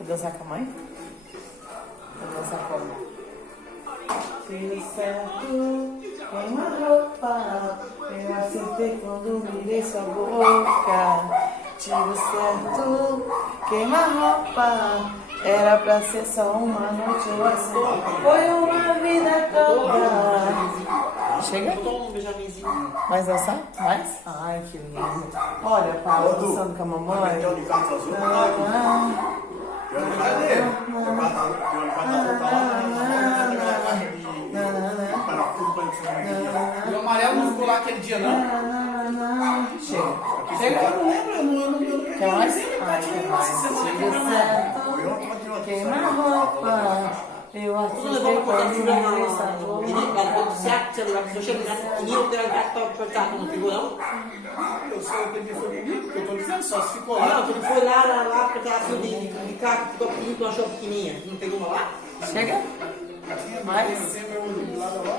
Vou dançar com a mãe? Vou dançar como? Tiro certo, queima a roupa. Eu acertei quando mirei sua boca. Tiro certo, queima a roupa. Era pra ser só uma noite ou assim. Foi uma vida toda. Chega. Toma um beijamenzinho. Mais dançar? Mais? Ai, que lindo. Olha, Paulo, dançando com a mamãe. Tem uniforme azul? Tem uniforme dele. Tem uniforme azul, tá lá. E o amarelo não ficou lá aquele dia, não? Chega. Chega, eu não lembro, eu não Quer mais? Ai, Ai, quer mais. Queima a roupa. Eu Quando levou acertei pra cortar quando fibra mirei sua na boca. menina, quando você chega lá, você chega pequenininho, tem um gato pra cortar, não pegou não? Eu sei que ele foi comigo, porque eu tô dizendo só, se ficou lá. Não, que ele foi lá porque tava fio de carro, ficou pequenininho, tu achou pequenininha, não pegou uma lá? Chega. Mais? Tem meu lado lá.